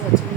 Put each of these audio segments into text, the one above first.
บท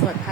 สดค่ะ